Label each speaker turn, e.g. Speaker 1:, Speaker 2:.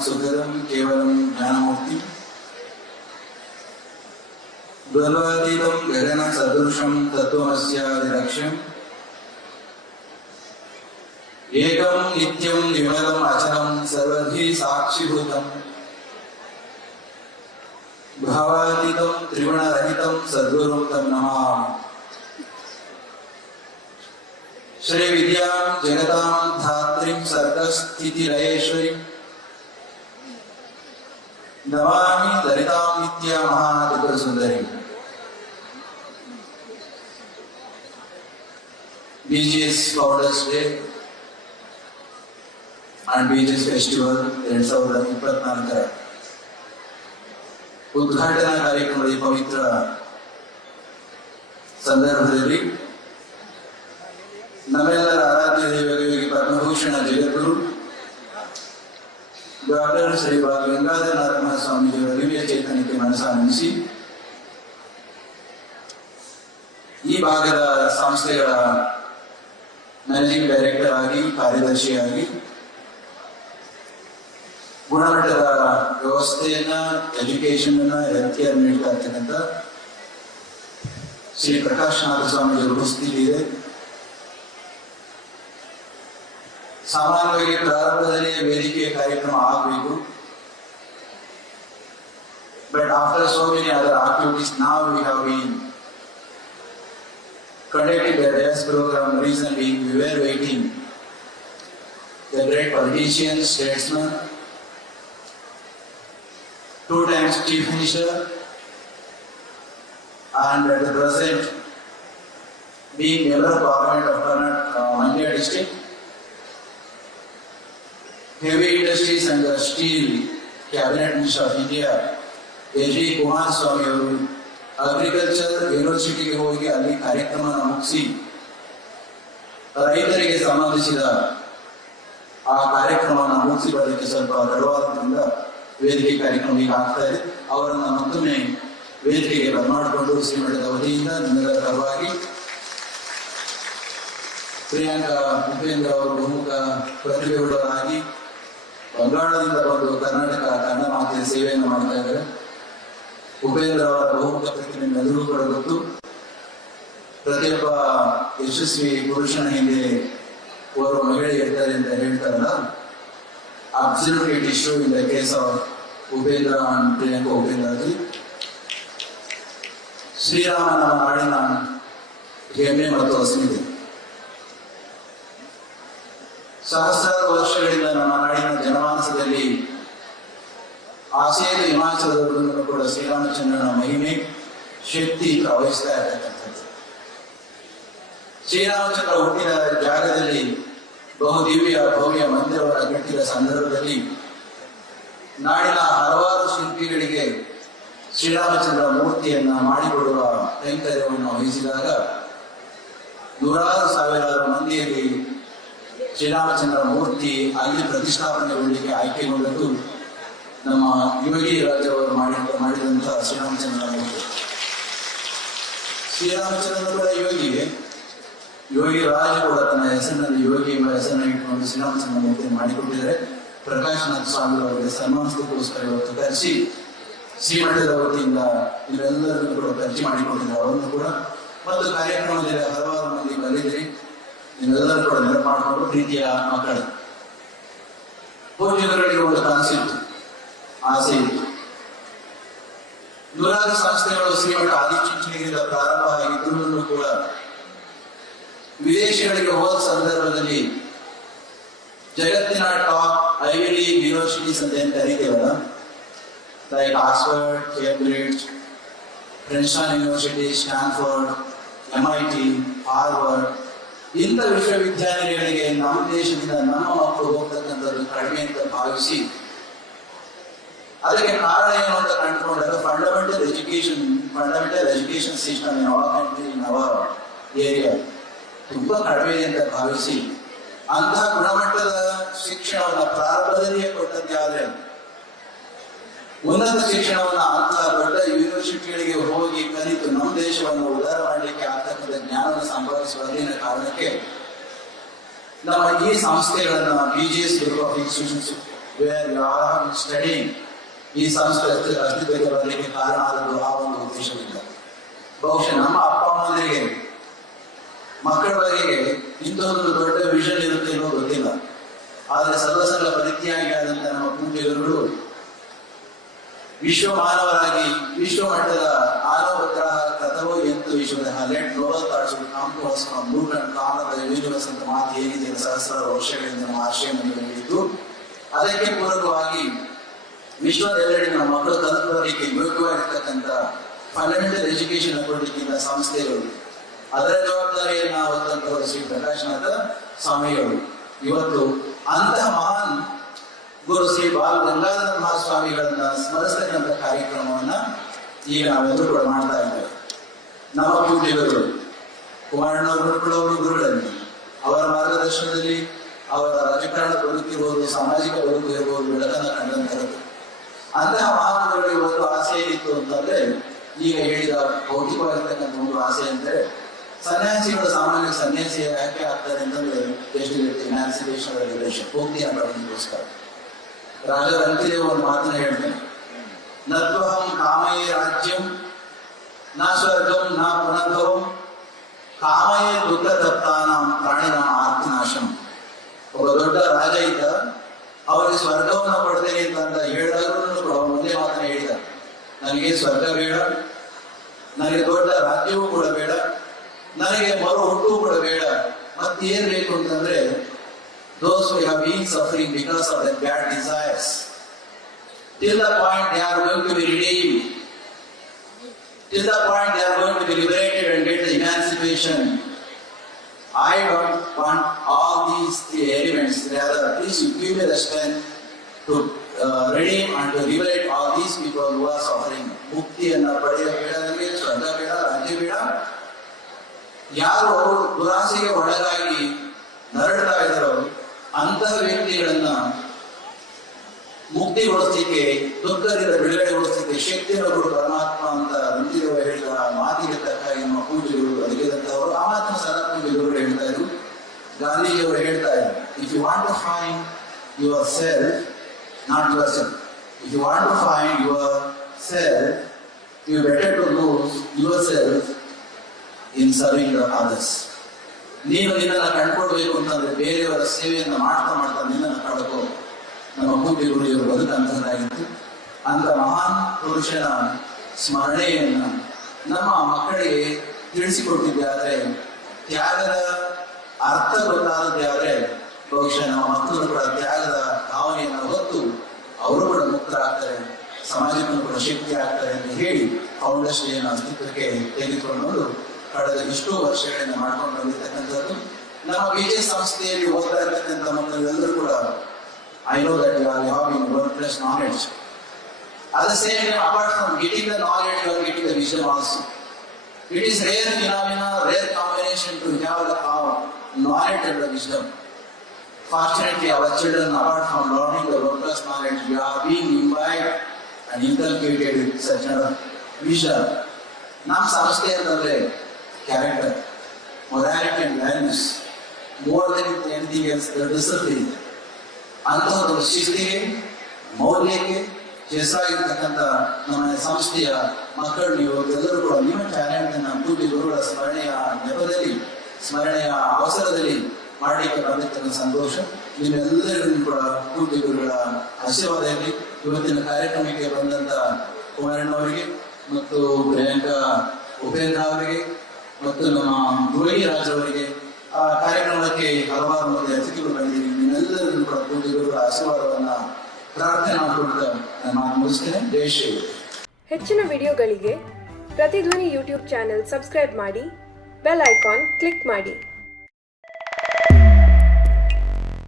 Speaker 1: सुखदं केवलं ज्ञानमूर्ति। द्वन्द्वातीतं गगनसदृशं तत्त्वमस्यादिलक्ष्यम्। एकं नित्यं विमलम् अचलं सर्वधि साक्षिभूतं भावातीतं त्रिगुणरहितं सद्गुरुं तं नमामि। श्रीविद्यां जगतां धात्रीं ನಮಾಮಿ ಲಲಿತಾಂ ನಿತ್ಯ Mahatripura Sundari BGS Founders day and BGS festival ಎರಡ್ ಸಾವಿರದ ಇಪ್ಪತ್ನಾಲ್ಕರ ಉದ್ಘಾಟನಾ ಕಾರ್ಯಕ್ರಮದ ಪವಿತ್ರ ಸಂದರ್ಭದಲ್ಲಿ ನಮ್ಮೆಲ್ಲರ ಆರಾಧ್ಯ ದೇವರಿಗೆ ಪದ್ಮಭೂಷಣ ಜಗದ್ಗುರು ಡಾಕ್ಟರ್ ಶ್ರೀ ಗಂಗಾಧರ ನಾರಾಯಣ ಸ್ವಾಮೀಜಿಯವರ ದಿವ್ಯ ಚೇತನಕ್ಕೆ ಮನಸ್ಸಾನಿಸಿ ಈ ಭಾಗದ ಸಂಸ್ಥೆಗಳ ಮ್ಯಾನೇಜಿಂಗ್ ಡೈರೆಕ್ಟರ್ ಆಗಿ, ಕಾರ್ಯದರ್ಶಿಯಾಗಿ, ಗುಣಮಟ್ಟದ ವ್ಯವಸ್ಥೆಯನ್ನ ಎಜುಕೇಶನ್ ಅನ್ನ ಹೆಲ್ತ್ ಕೇರ್ ನೀಡ್ತಾ ಇರ್ತಕ್ಕಂಥ ಶ್ರೀ ಪ್ರಕಾಶ್ ನಾಥ ಸ್ವಾಮೀಜಿ ಉಪಸ್ಥಿತಿ ಇದೆ ಸಾಮಾನ್ಯವಾಗಿ ಪ್ರಾರಂಭದಲ್ಲಿ ವೇದಿಕೆಯ ಕಾರ್ಯಕ್ರಮ ಆಗಬೇಕು but after so many other activities ನಾವು we have been conducting the dance program reason being we were waiting the great politician, statesman, two times chief minister, and at the present being member of parliament of Karnataka, uh, Mandya district, Heavy industries and the steel cabinet minister of India, H D Kumaraswamy ಅವರು agriculture ಯೂನಿವರ್ಸಿಟಿಗೆ ಹೋಗಿ ಅಲ್ಲಿ ಕಾರ್ಯಕ್ರಮ ಮುಗಿಸಿ ರೈತರಿಗೆ ಸಂಬಂಧಿಸಿದ ಆ ಕಾರ್ಯಕ್ರಮವನ್ನು ಮುಗಿಸಿ ಬರೋದಕ್ಕೆ ಸ್ವಲ್ಪ ತಡವಾದ್ರಿಂದ ವೇದಿಕೆ ಕಾರ್ಯಕ್ರಮ ಈಗ ಆಗ್ತಾ ಇದೆ. ಅವರನ್ನ ಮತ್ತೊಮ್ಮೆ ವೇದಿಕೆಗೆ ಬರಮಾಡಿಕೊಂಡು ಶ್ರೀಮಠದ ವತಿಯಿಂದ ನಿಮ್ಮೆಲ್ಲರ ಪರವಾಗಿ ಪ್ರಿಯಾಂಕಾ ಉಪೇಂದ್ರ ಅವರು ಪ್ರಮುಖ ಪ್ರತಿಭೆಗಳಾಗಿ ಬಂಗಾಳದಿಂದ ಬಂದು ಕರ್ನಾಟಕ ಕನ್ನಡ ಮಾತೆಯ ಸೇವೆಯನ್ನು ಮಾಡ್ತಾ ಇದ್ದಾರೆ. ಉಪೇಂದ್ರ ಅವರ ಬಹುಮುಖ ಪ್ರೀತಿ ಎಲ್ಲರಿಗೂ ಕೂಡ ಗೊತ್ತು. ಪ್ರತಿಯೊಬ್ಬ ಯಶಸ್ವಿ ಪುರುಷನ ಹಿಂದೆ ಓರ್ವ ಮಹಿಳೆ ಇರ್ತಾರೆ ಅಂತ ಹೇಳ್ತಾರಲ್ಲ? Absolute issue in the case of Upendra and Priyanka ಉಪೇಂದ್ರಜಿ ಶ್ರೀರಾಮನ ಶ್ರೀರಾಮ ನಮ್ಮ ಹೆಮ್ಮೆ ಮತ್ತು ಅಸ್ಮಿತೆ ಸಹಸ್ರಾರು ವರ್ಷಗಳಿಂದ ನಮ್ಮ ನಾಡಿನ ಜನಮಾನಸದಲ್ಲಿ ಆಸೇನು ಹಿಮಾಚಲದವರೆಗೂ ಕೂಡ ಶ್ರೀರಾಮಚಂದ್ರನ ಮಹಿಮೆ, ಶಕ್ತಿ ಪ್ರವಹಿಸ್ತಾ ಇರತಕ್ಕಂಥದ್ದು. ಶ್ರೀರಾಮಚಂದ್ರ ಹುಟ್ಟಿದ ಜಾಗದಲ್ಲಿ ಬಹುದಿವ್ಯ ಭವ್ಯ ಮಂದಿರವನ್ನು ಕಟ್ಟಿದ ಸಂದರ್ಭದಲ್ಲಿ ನಾಡಿನ ಹಲವಾರು ಶಿಲ್ಪಿಗಳಿಗೆ ಶ್ರೀರಾಮಚಂದ್ರ ಮೂರ್ತಿಯನ್ನ ಮಾಡಿಕೊಡುವ ಕೈಂಕರ್ಯವನ್ನು ವಹಿಸಿದಾಗ ನೂರಾರು ಸಾವಿರಾರು ಮಂದಿಯಲ್ಲಿ ಶ್ರೀರಾಮಚಂದ್ರ ಮೂರ್ತಿ ಅಲ್ಲಿ ಪ್ರತಿಷ್ಠಾಪನೆಗೊಳ್ಳಿಕ್ಕೆ ಆಯ್ಕೆಗೊಂಡದ್ದು ನಮ್ಮ ಯೋಗಿ ರಾಜವರು ಮಾಡಿ ಮಾಡಿದಂತಹ ಶ್ರೀರಾಮಚಂದ್ರ ಮೂರ್ತಿ. ಶ್ರೀರಾಮಚಂದ್ರ ಕೂಡ ಯೋಗಿಗೆ ಯೋಗಿ ರಾಜ ಕೂಡ ತನ್ನ ಹೆಸರಿನಲ್ಲಿ ಯೋಗಿ ಎಂಬ ಹೆಸರನ್ನು ಇಟ್ಟುಕೊಂಡು ಶ್ರೀರಾಮಚಂದ್ರ ಮೂರ್ತಿ ಮಾಡಿಕೊಟ್ಟಿದ್ದಾರೆ. ಪ್ರಕಾಶನಾಥ ಸ್ವಾಮಿ ಅವರಿಗೆ ಸನ್ಮಾನಿಸೋದಕ್ಕೋಸ್ಕರ ಇವತ್ತು ಕರೆಸಿ ಶ್ರೀಮಠದ ವತಿಯಿಂದ ಇವರೆಲ್ಲರನ್ನು ಕೂಡ ಖರ್ಚು ಮಾಡಿಕೊಟ್ಟಿದ್ದಾರೆ. ಅವರನ್ನು ಕೂಡ ಮತ್ತು ಕಾರ್ಯಕ್ರಮದಲ್ಲಿ ಹಲವಾರು ಮಂದಿ ಬಂದಿದ್ರಿ ನೀವೆಲ್ಲರೂ ಕೂಡ ನೆನಪು ಮಾಡಿಕೊಂಡು ಪ್ರೀತಿಯ ಮಕ್ಕಳು ಪೂಜ್ಯರುಗಳಿಗೆ ಒಂದು ಕನಸಿತ್ತು ಆಸೆ ಇತ್ತು ನೂರಾರು ಸಂಸ್ಥೆಗಳು ಶ್ರೀಮಠ ಆದಿಚುಂಚನಗಿರಿಯಿಂದ ಪ್ರಾರಂಭ ಆಗಿದ್ದರೂ ಕೂಡ ವಿದೇಶಗಳಿಗೆ ಹೋದ ಸಂದರ್ಭದಲ್ಲಿ ಜಗತ್ತಿನ ಟಾಪ್ ಐವಿ ಲೀಗ್ ಯೂನಿವರ್ಸಿಟೀಸ್ ಅಂತ ಏನ್ ಕರೀತೇವಲ್ಲ like Oxford Cambridge Princeton university, Stanford MIT Harvard ಇಂಥ ವಿಶ್ವವಿದ್ಯಾಲಯಗಳಿಗೆ ನಮ್ಮ ದೇಶದಿಂದ ನಮ್ಮ ಮಕ್ಕಳು ಹೋಗ್ತಕ್ಕಂಥದ್ದು ಕಡಿಮೆ ಅಂತ ಭಾವಿಸಿ, ಅದಕ್ಕೆ ಕಾರಣ ಏನು ಅಂತ ಕಂಡುಕೊಂಡಾಗ fundamental education fundamental education system in our country in our area ತುಂಬಾ ಕಡಿಮೆ ಇದೆ ಅಂತ ಭಾವಿಸಿ, ಅಂತಹ ಗುಣಮಟ್ಟದ ಶಿಕ್ಷಣವನ್ನು ಪ್ರಾರಂಭದಲ್ಲಿಯೇ ಕೊಟ್ಟದ್ದೇ ಆದ್ರೆ ಉನ್ನತ ಶಿಕ್ಷಣವನ್ನು ಅಂತಹ ದೊಡ್ಡ ಯೂನಿವರ್ಸಿಟಿಗಳಿಗೆ ಹೋಗಿ ಕಲಿತು ನಮ್ಮ ದೇಶವನ್ನು ಉದಾರ ಮಾಡಲಿಕ್ಕೆ ಆಗ್ತಕ್ಕಂಥ ಜ್ಞಾನವನ್ನು ಸಂಪಾದಿಸುವುದಿನ ಕಾರಣಕ್ಕೆ ನಮ್ಮ ಈ ಸಂಸ್ಥೆಗಳನ್ನು B G S group of studying ಈ ಸಂಸ್ಥೆ ಅಸ್ತಿ- ಅಸ್ತಿತ್ವಕ್ಕೆ ಬರಲಿಕ್ಕೆ ಕಾರಣ ಆದದ್ದು ಆ ಒಂದು ಉದ್ದೇಶದಿಂದ. ಬಹುಶಃ ನಮ್ಮ ಅಪ್ಪ ಅಮ್ಮಂದಿರಿಗೆ, ಮಕ್ಕಳ ಬಗ್ಗೆ ಇಂಥದ್ದೊಂದು ದೊಡ್ಡ ವಿಷನ್ ಇರುತ್ತೆ ಗೊತ್ತಿಲ್ಲ. ಆದರೆ ಸರ್ವಸಲ್ಲ ಪ್ರತಿಯಾಗಿ ಆದಂತಹ ನಮ್ಮ ಪೂಜ್ಯರುಗಳು ವಿಶ್ವ ಮಾನವರಾಗಿ ವಿಶ್ವ ಮಟ್ಟದ ಆರೋಗ್ಯ ಕಥವೋ ಎಂದು ವಿಶ್ವದ let global thoughts come to us from root and ಕಾಮದ ಯೂನಿವರ್ಸ್ ಅಂತ ಮಾತು ಏನಿದೆ ಸಹಸ್ರಾರು ವರ್ಷಗಳಿಂದ ನಮ್ಮ ಆಶಯವನ್ನು ಹೇಳಿದ್ದು ಅದಕ್ಕೆ ಪೂರಕವಾಗಿ ವಿಶ್ವದೆಲ್ಲೆಡೆ ನಮ್ಮ ಮಕ್ಕಳು ಕಲಿತುಕೊಳ್ಳಲಿಕ್ಕೆ ಯೋಗ್ಯವಾಗಿರ್ತಕ್ಕಂಥ ಫಂಡಮೆಂಟಲ್ ಎಜುಕೇಶನ್ ಕೊಡಲಿಕ್ಕಿಂತ ಸಂಸ್ಥೆಗಳು. ಅದರ ಜವಾಬ್ದಾರಿಯನ್ನು ಹೊತ್ತಂತವರು ಶ್ರೀ ಪ್ರಕಾಶನಾಥ ಸ್ವಾಮಿಗಳು ಇವತ್ತು ಅಂತಹ ಮಹಾನ್ ಗುರು ಶ್ರೀ ಬಾಲ ಗಂಗಾಧರ ಮಹಾಸ್ವಾಮಿಗಳನ್ನ ಸ್ಮರಿಸ್ತಕ್ಕಂಥ ಕಾರ್ಯಕ್ರಮವನ್ನ ಈಗ ನಾವೆಲ್ಲರೂ ಕೂಡ ಮಾಡ್ತಾ ಇದ್ದೇವೆ. ನಮ್ಮ ಪೂಜ್ಯರು ಕುಮಾರಣ್ಣವರು ಗುರುಗಳಲ್ಲಿ ಅವರ ಮಾರ್ಗದರ್ಶನದಲ್ಲಿ ಅವರ ರಾಜಕಾರಣ ಬದುಕಿರ್ಬೋದು, ಸಾಮಾಜಿಕ ಬದುಕು ಇರ್ಬೋದು, ಬೆಳಕನ್ನ ಕಂಡಂತರದ್ದು ಅಂತಹ ಮಹಾತ್ಮಗಳಿಗೆ ಒಂದು ಆಸೆ ಏನಿತ್ತು ಅಂತಂದ್ರೆ, ಈಗ ಹೇಳಿದ ಭೌತಿಕವಾಗಿರ್ತಕ್ಕಂಥ ಒಂದು ಆಸೆ ಅಂದ್ರೆ, ಸನ್ಯಾಸಿಗಳು ಸಾಮಾನ್ಯ ಸನ್ಯಾಸಿ ಯಾಕೆ ಆಗ್ತಾರೆ ಅಂತಂದ್ರೆ ಎಮ್ಯಾನ್ಸಿಪೇಷನ್ ರೆಗ್ಯುಲೇಷನ್ ಹೋಗ್ತಿ ಅನ್ನೋದಕ್ಕೋಸ್ಕರ ರಾಜ ರಂತಿದೇವ ಒಂದು ಮಾತನ್ನ ಹೇಳ್ತೇನೆ. ನತ್ವಹಂ ಕಾಮಯೇ ರಾಜ್ಯಂ, ನ ಸ್ವರ್ಗಂ, ನ ಪುನರ್ಭವಂ, ಕಾಮಯೇ ದುಃಖ ತಪ್ತಾನಾಂ ಪ್ರಾಣಿನ ಆತ್ಮನಾಶಂ. ಒಬ್ಬ ದೊಡ್ಡ ರಾಜ ಇದ್ದ, ಅವರಿಗೆ ಸ್ವರ್ಗವನ್ನ ಕೊಡ್ತೇನೆ ಅಂತ ಹೇಳಿದಾಗ ಕೂಡ ಒಂದೇ ಮಾತನ್ನ ಹೇಳಿದ ನನಗೆ ಸ್ವರ್ಗ ಬೇಡ, ನನಗೆ ದೊಡ್ಡ ರಾಜ್ಯವೂ ಕೂಡ ಬೇಡ, ನನಗೆ ಮರು ಹುಟ್ಟು ಕೂಡ ಬೇಡ, ಮತ್ತೇನ್ ಬೇಕು ಅಂತಂದ್ರೆ those who have been suffering because of their bad desires till the point they are going to be redeemed till the point they are going to be liberated and get the emancipation I don't want all these three elements. Rather, please you give me the strength to uh, redeem and to liberate all these people who are suffering. ಮುಕ್ತಿಯನ್ನ ಪಡೆಯ ಬೇಡ ನನಗೆ ಸ್ವರ್ಗ ಬೇಡ ರಾಜ್ಯ ಬೇಡ ಯಾರು ದುರಾಸೆಗೆ ಒಳಗಾಗಿ ನರಳ್ತಾ ಇದ್ದಾರೋ ಅಂತಹ ವ್ಯಕ್ತಿಗಳನ್ನ ಮುಕ್ತಿಗೊಳಿಸಲಿಕ್ಕೆ, ದುಃಖದಿಂದ ಬಿಡುಗಡೆಗೊಳಿಸಲಿಕ್ಕೆ ಶಕ್ತಿಯನ್ನು ಕೊಡು ಪರಮಾತ್ಮ ಅಂತ ರಂಜಿರುವ ಹೇಳಿದ ಮಾತಿಗೆ ತಕ್ಕ ನಮ್ಮ ಪೂಜೆಗಳು ಅರಿಗೆದಂತವರು ಆ ಸನಾತನ ಗುರುಗಳು ಹೇಳ್ತಾ ಇದ್ರು. ಗಾಂಧೀಜಿಯವರು ಹೇಳ್ತಾ ಇದ್ರು if you want to find yourself not yourself if you want to find yourself you better to lose yourself in serving the others ನೀನು ನಿನ್ನನ್ನು ಕಂಡುಕೊಳ್ಬೇಕು ಅಂತಂದ್ರೆ ಬೇರೆಯವರ ಸೇವೆಯನ್ನು ಮಾಡ್ತಾ ಮಾಡ್ತಾ ನಿನ್ನನ್ನು ಕಳ್ಕೋ. ನಮ್ಮ ಪೂಜ್ಯ ಗುರುಗಳು ಬದುಕಂತಹದ್ದಾಗಿತ್ತು ಅಂತ ಮಹಾನ್ ಪುರುಷನ ಸ್ಮರಣೆಯನ್ನ ನಮ್ಮ ಮಕ್ಕಳಿಗೆ ತಿಳಿಸಿಕೊಟ್ಟಿದ್ದೆ ಆದ್ರೆ ತ್ಯಾಗದ ಅರ್ಥ ಗೊತ್ತಾದದ್ದೇ ಆದರೆ ಬಹುಶಃ ನಮ್ಮ ಮಕ್ಕಳು ಕೂಡ ತ್ಯಾಗದ ಭಾವನೆಯನ್ನು ಹೊತ್ತು ಅವರು ಕೂಡ ಮುಕ್ತರಾಗ್ತಾರೆ ಸಮಾಜಕ್ಕೂ ಕೂಡ ಶಕ್ತಿ ಆಗ್ತಾರೆ ಅಂತ ಹೇಳಿ ಫೌಂಡೇಶನ್ ಅಸ್ತಿತ್ವಕ್ಕೆ ತೆಗೆದುಕೊಂಡು ಕಳೆದ ಎಷ್ಟೋ ವರ್ಷಗಳಿಂದ ಮಾಡ್ಕೊಂಡು ಬಂದಿರ್ತಕ್ಕಂಥದ್ದು. ನಮ್ಮ ಬಿ ಜೆ ಸಂಸ್ಥೆಯಲ್ಲಿ ಓದ್ತಾ ಇರ್ತಕ್ಕಂಥ ಮಕ್ಕಳೆಲ್ಲರೂ ಕೂಡ I know that you are have in world knowledge ಅದ same time apart from getting the knowledge you are getting the vision also it is rare phenomena rare combination to have the knowledge and the vision fortunately our children apart from learning the world plus knowledge you are being invite and inculcated with such vision ನಮ್ಮ ಸಂಸ್ಥೆ ಅಂತಂದ್ರೆ character morality and values. More than anything else the discipline ಶಿಸ್ತಿಗೆ, ಮೌಲ್ಯಕ್ಕೆ ಹೆಸರಾಗಿರ್ತಕ್ಕಂಥ ನಮ್ಮ ಸಂಸ್ಥೆಯ ಮಕ್ಕಳು ಎಲ್ಲರೂ ಕೂಡ ನಿಮ್ಮ ಟ್ಯಾಲೆಂಟ್ ಅನ್ನ ಪೂಜೆ ಗುರುಗಳ ಸ್ಮರಣೆಯ ನೆಪದಲ್ಲಿ, ಸ್ಮರಣೆಯ ಅವಸರದಲ್ಲಿ ಮಾಡಲಿಕ್ಕೆ ಬಂದಿರ್ತಕ್ಕಂಥ ಸಂತೋಷ. ನಿಮ್ಮೆಲ್ಲರಿಗೂ ಕೂಡ ಪೂಜೆ ಗುರುಗಳ ಆಶೀರ್ವಾದ ಇವತ್ತಿನ ಕಾರ್ಯಕ್ರಮಕ್ಕೆ ಬಂದಂತ ಕುಮಾರಣ್ಣವರಿಗೆ ಮತ್ತು ಪ್ರಿಯಾಂಕಾ ಉಪೇಂದ್ರ ಅವರಿಗೆ ಮತ್ತು ನಮ್ಮ ಗೋಳಿ ರಾಜವರಿಗೆ ಆ ಕಾರ್ಯಕ್ರಮಕ್ಕೆ ಹಲವಾರು ಮಂದಿ ಅತಿಥಿಗಳು ಬಂದಿದ್ದೀವಿ ನಿಮ್ಮೆಲ್ಲರನ್ನು ಕೂಡ ಪೂಜೆಗಳು ಆಶೀರ್ವಾದವನ್ನ ಪ್ರಾರ್ಥನೆ ಮಾಡಿಕೊಳ್ತಾ ನಾನು ಮುಗಿಸ್ತೇನೆ. ದೇಶ
Speaker 2: ಹೆಚ್ಚಿನ ವಿಡಿಯೋಗಳಿಗೆ ಪ್ರತಿಧ್ವನಿ ಯೂಟ್ಯೂಬ್ ಚಾನೆಲ್ ಸಬ್ಸ್ಕ್ರೈಬ್ ಮಾಡಿ, ಬೆಲ್ ಐಕಾನ್ ಕ್ಲಿಕ್ ಮಾಡಿ.